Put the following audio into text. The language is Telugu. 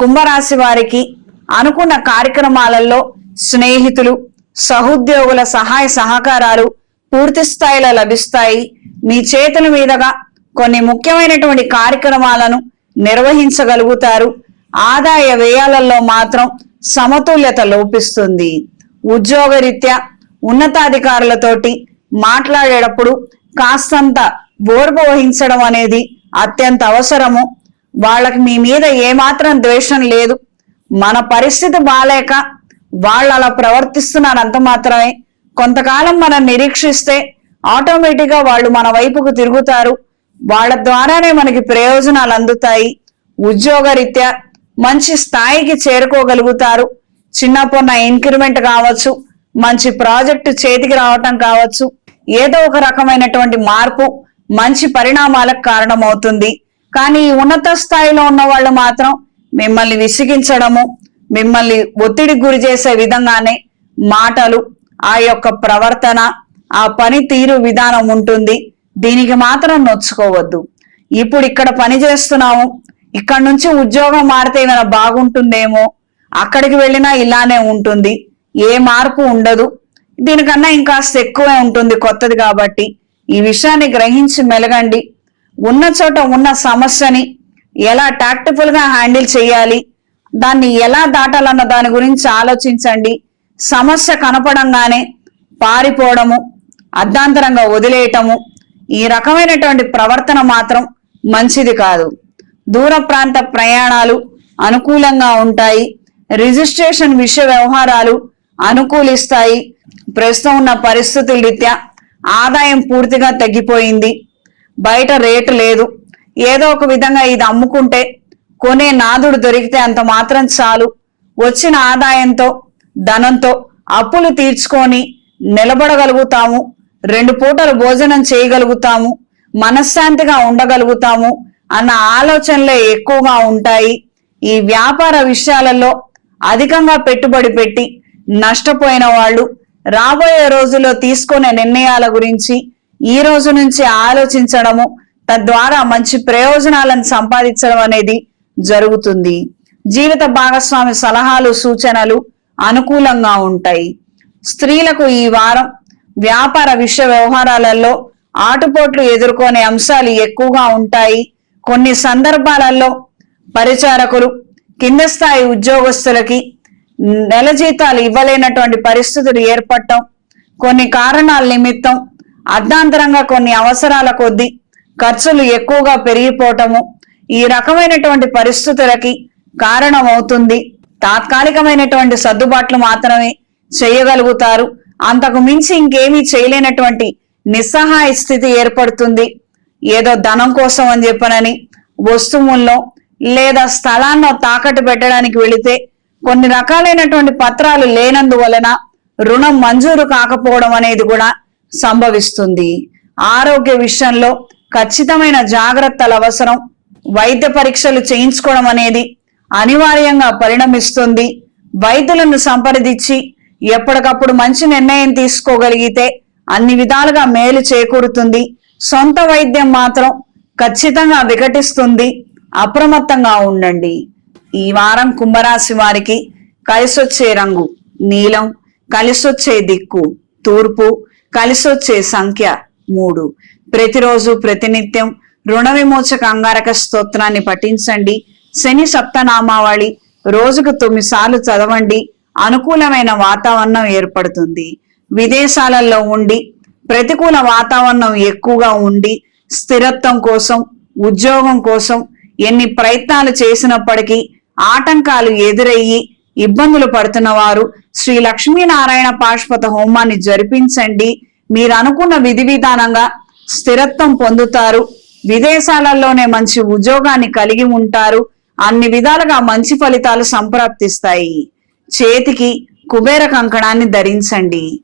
కుంభరాశి వారికి అనుకున్న కార్యక్రమాలలో స్నేహితులు సహోద్యోగుల సహాయ సహకారాలు పూర్తి స్థాయిలో లభిస్తాయి. మీ చేతుల మీదుగా కొన్ని ముఖ్యమైనటువంటి కార్యక్రమాలను నిర్వహించగలుగుతారు. ఆదాయ వ్యయాలలో మాత్రం సమతుల్యత లోపిస్తుంది. ఉద్యోగరీత్యా ఉన్నతాధికారులతోటి మాట్లాడేటప్పుడు కాస్తంత ఓర్పు వహించడం అనేది అత్యంత అవసరము. వాళ్ళకి మీ మీద ఏమాత్రం ద్వేషం లేదు. మన పరిస్థితి బాలేక వాళ్ళు అలా ప్రవర్తిస్తున్నారు అంత మాత్రమే. కొంతకాలం మనం నిరీక్షిస్తే ఆటోమేటిక్గా వాళ్ళు మన వైపుకు తిరుగుతారు. వాళ్ళ ద్వారానే మనకి ప్రయోజనాలు అందుతాయి. ఉద్యోగరీత్యా మంచి స్థాయికి చేరుకోగలుగుతారు. చిన్నప్పున్న ఇంక్రిమెంట్ కావచ్చు మంచి ప్రాజెక్టు చేతికి రావటం కావచ్చు ఏదో ఒక రకమైనటువంటి మార్పు మంచి పరిణామాలకు కారణమవుతుంది. కానీ ఉన్నత స్థాయిలో ఉన్న వాళ్ళు మాత్రం మిమ్మల్ని విసిగించడము మిమ్మల్ని ఒత్తిడికి గురి చేసే విధంగానే మాటలు ఆ యొక్క ప్రవర్తన ఆ పని తీరు విధానం ఉంటుంది. దీనికి మాత్రం నొచ్చుకోవద్దు. ఇప్పుడు ఇక్కడ పని చేస్తున్నాము ఇక్కడ నుంచి ఉద్యోగం మారితే ఏమైనా బాగుంటుందేమో అక్కడికి వెళ్ళినా ఇలానే ఉంటుంది ఏ మార్పు ఉండదు. దీనికన్నా ఇంకాస్త ఎక్కువే ఉంటుంది కొత్తది కాబట్టి ఈ విషయాన్ని గ్రహించి మెలగండి. ఉన్న చోట ఉన్న సమస్యని ఎలా టాక్టిఫుల్గా హ్యాండిల్ చేయాలి దాన్ని ఎలా దాటాలన్న దాని గురించి ఆలోచించండి. సమస్య కనపడంగానే పారిపోవడము అర్ధాంతరంగా వదిలేయటము ఈ రకమైనటువంటి ప్రవర్తన మాత్రం మంచిది కాదు. దూర ప్రాంత ప్రయాణాలు అనుకూలంగా ఉంటాయి రిజిస్ట్రేషన్ విషయ వ్యవహారాలు అనుకూలిస్తాయి. ప్రస్తుతం ఉన్న పరిస్థితుల రీత్యా ఆదాయం పూర్తిగా తగ్గిపోయింది. బయట రేటు లేదు. ఏదో ఒక విధంగా ఇది అమ్ముకుంటే కొనే నాదుడు దొరికితే అంత మాత్రం చాలు. వచ్చిన ఆదాయంతో ధనంతో అప్పులు తీర్చుకొని నిలబడగలుగుతాము. రెండు పూటలు భోజనం చేయగలుగుతాము. మనశ్శాంతిగా ఉండగలుగుతాము అన్న ఆలోచనలే ఎక్కువగా ఉంటాయి. ఈ వ్యాపార విషయాలలో అధికంగా పెట్టుబడి పెట్టి నష్టపోయిన వాళ్ళు రాబోయే రోజుల్లో తీసుకునే నిర్ణయాల గురించి ఈ రోజు నుంచి ఆలోచించడము తద్వారా మంచి ప్రయోజనాలను సంపాదించడం అనేది జరుగుతుంది. జీవిత భాగస్వామి సలహాలు సూచనలు అనుకూలంగా ఉంటాయి. స్త్రీలకు ఈ వారం వ్యాపార విషయ వ్యవహారాలలో ఆటుపోట్లు ఎదుర్కొనే అంశాలు ఎక్కువగా ఉంటాయి. కొన్ని సందర్భాలలో పరిచారకులు కింద స్థాయి ఉద్యోగస్తులకి నెల జీతాలు ఇవ్వలేనటువంటి పరిస్థితులు ఏర్పడటం కొన్ని కారణాల నిమిత్తం అర్ధాంతరంగా కొన్ని అవసరాల కొద్దీ ఖర్చులు ఎక్కువగా పెరిగిపోవటము ఈ రకమైనటువంటి పరిస్థితులకి కారణమవుతుంది. తాత్కాలికమైనటువంటి సర్దుబాట్లు మాత్రమే చేయగలుగుతారు. అంతకు మించి ఇంకేమీ చేయలేనటువంటి నిస్సహాయ స్థితి ఏర్పడుతుంది. ఏదో ధనం కోసం అని చెప్పనని వస్తువుల్లో లేదా స్థలాన్ని తాకట్టు పెట్టడానికి వెళితే కొన్ని రకాలైనటువంటి పత్రాలు లేనందువలన రుణం మంజూరు కాకపోవడం అనేది కూడా సంభవిస్తుంది. ఆరోగ్య విషయంలో ఖచ్చితమైన జాగ్రత్తల అవసరం. వైద్య పరీక్షలు చేయించుకోవడం అనేది అనివార్యంగా పరిణమిస్తుంది. వైద్యులను సంప్రదించి ఎప్పటికప్పుడు మంచి నిర్ణయం తీసుకోగలిగితే అన్ని విధాలుగా మేలు చేకూరుతుంది. సొంత వైద్యం మాత్రం ఖచ్చితంగా వికటిస్తుంది. అప్రమత్తంగా ఉండండి. ఈ వారం కుంభరాశి వారికి కలిసొచ్చే రంగు నీలం కలిసొచ్చే దిక్కు తూర్పు కలిసొచ్చే సంఖ్య మూడు. ప్రతిరోజు ప్రతినిత్యం రుణ విమోచక అంగారక స్తోత్రాన్ని పఠించండి. శని సప్తనామావళి రోజుకు తొమ్మిది సార్లు చదవండి. అనుకూలమైన వాతావరణం ఏర్పడుతుంది. విదేశాలలో ఉండి ప్రతికూల వాతావరణం ఎక్కువగా ఉండి స్థిరత్వం కోసం ఉద్యోగం కోసం ఎన్ని ప్రయత్నాలు చేసినప్పటికీ ఆటంకాలు ఎదురయ్యి ఇబ్బందులు పడుతున్న వారు శ్రీ లక్ష్మీనారాయణ పాశ్వత హోమాన్ని జరిపించండి. మీరు అనుకున్న విధి విధానంగా స్థిరత్వం పొందుతారు. విదేశాలలోనే మంచి ఉద్యోగాన్ని కలిగి ఉంటారు. అన్ని విధాలుగా మంచి ఫలితాలు సంప్రాప్తిస్తాయి. చేతికి కుబేర కంకణాన్ని ధరించండి.